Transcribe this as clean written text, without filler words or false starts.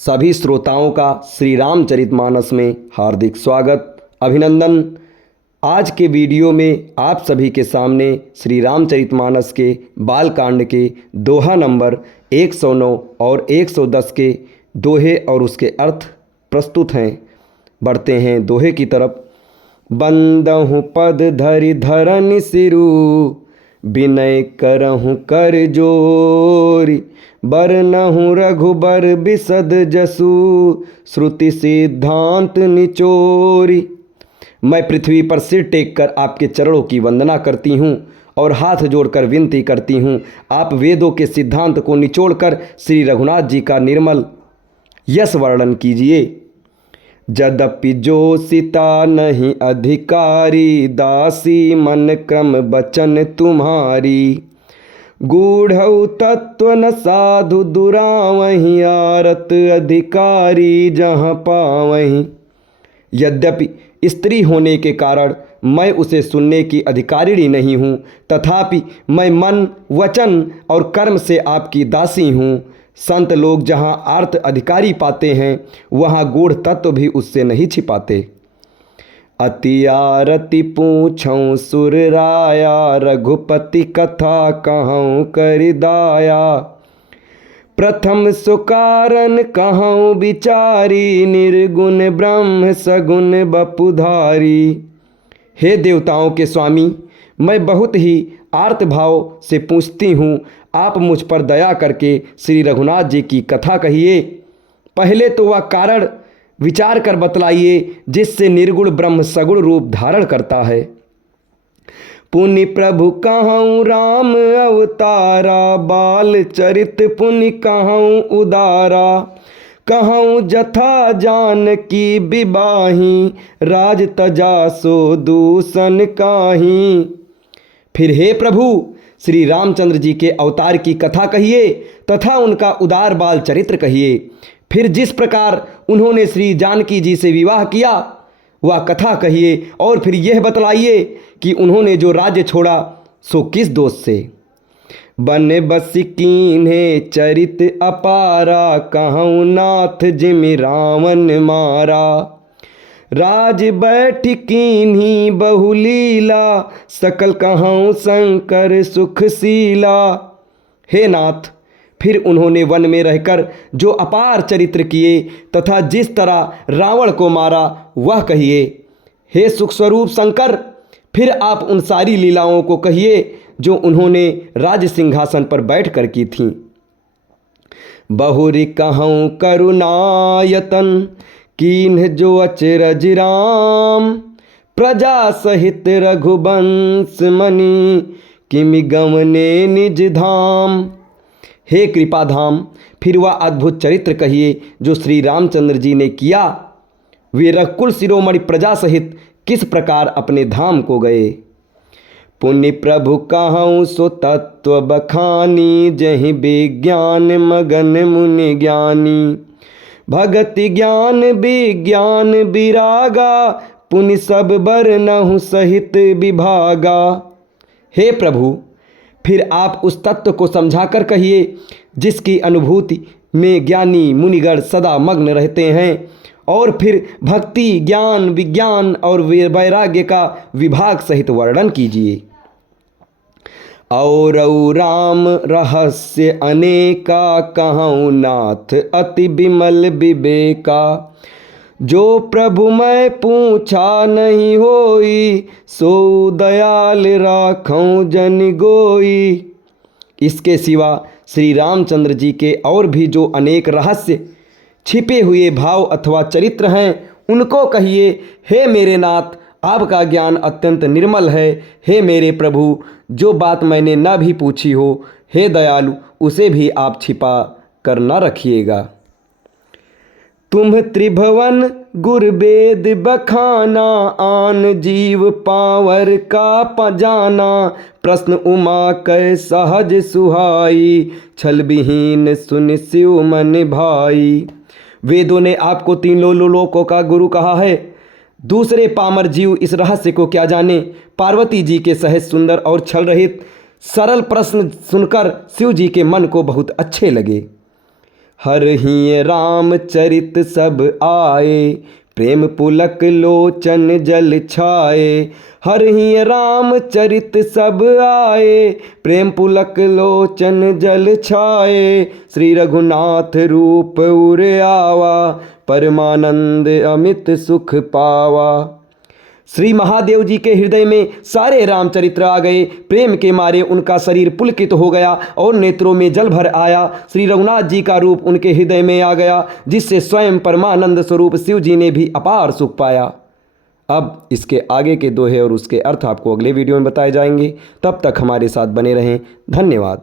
सभी श्रोताओं का श्री रामचरितमानस में हार्दिक स्वागत अभिनंदन। आज के वीडियो में आप सभी के सामने श्री रामचरितमानस के बालकांड के दोहा नंबर 109 और 110 के दोहे और उसके अर्थ प्रस्तुत हैं। बढ़ते हैं दोहे की तरफ। बंदहु पद धरि धरन सिरु, विनय करहु कर जोरी। बरनहु रघुबर बिसद जसु, श्रुति सिद्धांत निचोरी। मैं पृथ्वी पर सिर टेक कर आपके चरणों की वंदना करती हूँ और हाथ जोड़कर विनती करती हूँ, आप वेदों के सिद्धांत को निचोड़कर श्री रघुनाथ जी का निर्मल यश वर्णन कीजिए। यद्यपि जोशिता नहीं अधिकारी, दासी मन क्रम बचन तुम्हारी। गूढ़ऊ तत्व न साधु दुरावहीं, आरत अधिकारी जहाँ पावहीं। यद्यपि स्त्री होने के कारण मैं उसे सुनने की अधिकारिणी नहीं हूँ, तथापि मैं मन वचन और कर्म से आपकी दासी हूँ। संत लोग जहाँ आर्त अधिकारी पाते हैं, वहाँ गूढ़ तत्व भी उससे नहीं छिपाते। अति आरती पूछऊँ सुर राया, रघुपति कथा कहूँ कर दाया। प्रथम सुकारण कहूँ विचारी, निर्गुण ब्रह्म सगुण बपुधारी। हे देवताओं के स्वामी, मैं बहुत ही आर्त भाव से पूछती हूँ, आप मुझ पर दया करके श्री रघुनाथ जी की कथा कहिए। पहले तो वह कारण विचार कर बतलाइए जिससे निर्गुण ब्रह्म सगुण रूप धारण करता है। पुनि प्रभु कहूँ राम अवतारा, बाल चरित पुनि कहूँ उदारा। कहूँ जथा जानकी विबाही, राज तजा सो दूषण काहीं। फिर हे प्रभु, श्री रामचंद्र जी के अवतार की कथा कहिए तथा उनका उदार बाल चरित्र कहिए। फिर जिस प्रकार उन्होंने श्री जानकी जी से विवाह किया वह कथा कहिए, और फिर यह बतलाइए कि उन्होंने जो राज्य छोड़ा सो किस दोष से। बन बस कीन्हे चरित अपारा, कहूँ नाथ जिमि रावण मारा। राज बैठ कीन्ही बहुलीला, सकल कहूँ शंकर सुखशीला। हे नाथ, फिर उन्होंने वन में रहकर जो अपार चरित्र किए तथा जिस तरह रावण को मारा वह कहिए। हे सुख स्वरूप शंकर, फिर आप उन सारी लीलाओं को कहिए जो उन्होंने राज सिंहासन पर बैठकर की थीं। बहुरी कहूँ करुणायतन, कीन्ह जो अचरज राम। प्रजा सहित रघुवंश मणि, किमि गमने निज धाम। हे कृपाधाम, फिर वह अद्भुत चरित्र कहिए जो श्री रामचंद्र जी ने किया। वे रघुकुल शिरोमणि प्रजा सहित किस प्रकार अपने धाम को गए। पुण्य प्रभु कहूँ सो तत्व बखानी, जहि विज्ञान मगन मुनि ज्ञानी। भगति ज्ञान विज्ञान विरागा, पुनि सब बरनहु सहित विभागा। हे प्रभु, फिर आप उस तत्व को समझाकर कहिए जिसकी अनुभूति में ज्ञानी मुनिगण सदा मग्न रहते हैं, और फिर भक्ति ज्ञान विज्ञान और वैराग्य का विभाग सहित वर्णन कीजिए। और राम रहस्य अनेका, कहूँ नाथ अति विमल विवेका। जो प्रभु मैं पूछा नहीं होई, सो दयाल राखूं जन गोई। इसके सिवा श्री रामचंद्र जी के और भी जो अनेक रहस्य छिपे हुए भाव अथवा चरित्र हैं उनको कहिए। हे मेरे नाथ, आपका ज्ञान अत्यंत निर्मल है। हे मेरे प्रभु, जो बात मैंने न भी पूछी हो, हे दयालु, उसे भी आप छिपा कर न रखिएगा। तुम त्रिभुवन गुर वेद बखाना, आन जीव पावर का पजाना। प्रश्न उमा कै सहज सुहाई, छल विहीन सुन शिव मन भाई। वेदों ने आपको तीनों लोकों का गुरु कहा है, दूसरे पामर जीव इस रहस्य को क्या जाने। पार्वती जी के सहज सुंदर और छल रहित सरल प्रश्न सुनकर शिव जी के मन को बहुत अच्छे लगे। हरहिं रामचरित सब आए, प्रेम पुलक लोचन जल छाए। हरहिं रामचरित सब आए, प्रेम पुलक लोचन जल छाए। श्री रघुनाथ रूप उर आवा, परमानंद अमित सुख पावा। श्री महादेव जी के हृदय में सारे रामचरित्र आ गए। प्रेम के मारे उनका शरीर पुलकित हो गया और नेत्रों में जल भर आया। श्री रघुनाथ जी का रूप उनके हृदय में आ गया, जिससे स्वयं परमानंद स्वरूप शिव जी ने भी अपार सुख पाया। अब इसके आगे के दोहे और उसके अर्थ आपको अगले वीडियो में बताए जाएंगे। तब तक हमारे साथ बने रहें। धन्यवाद।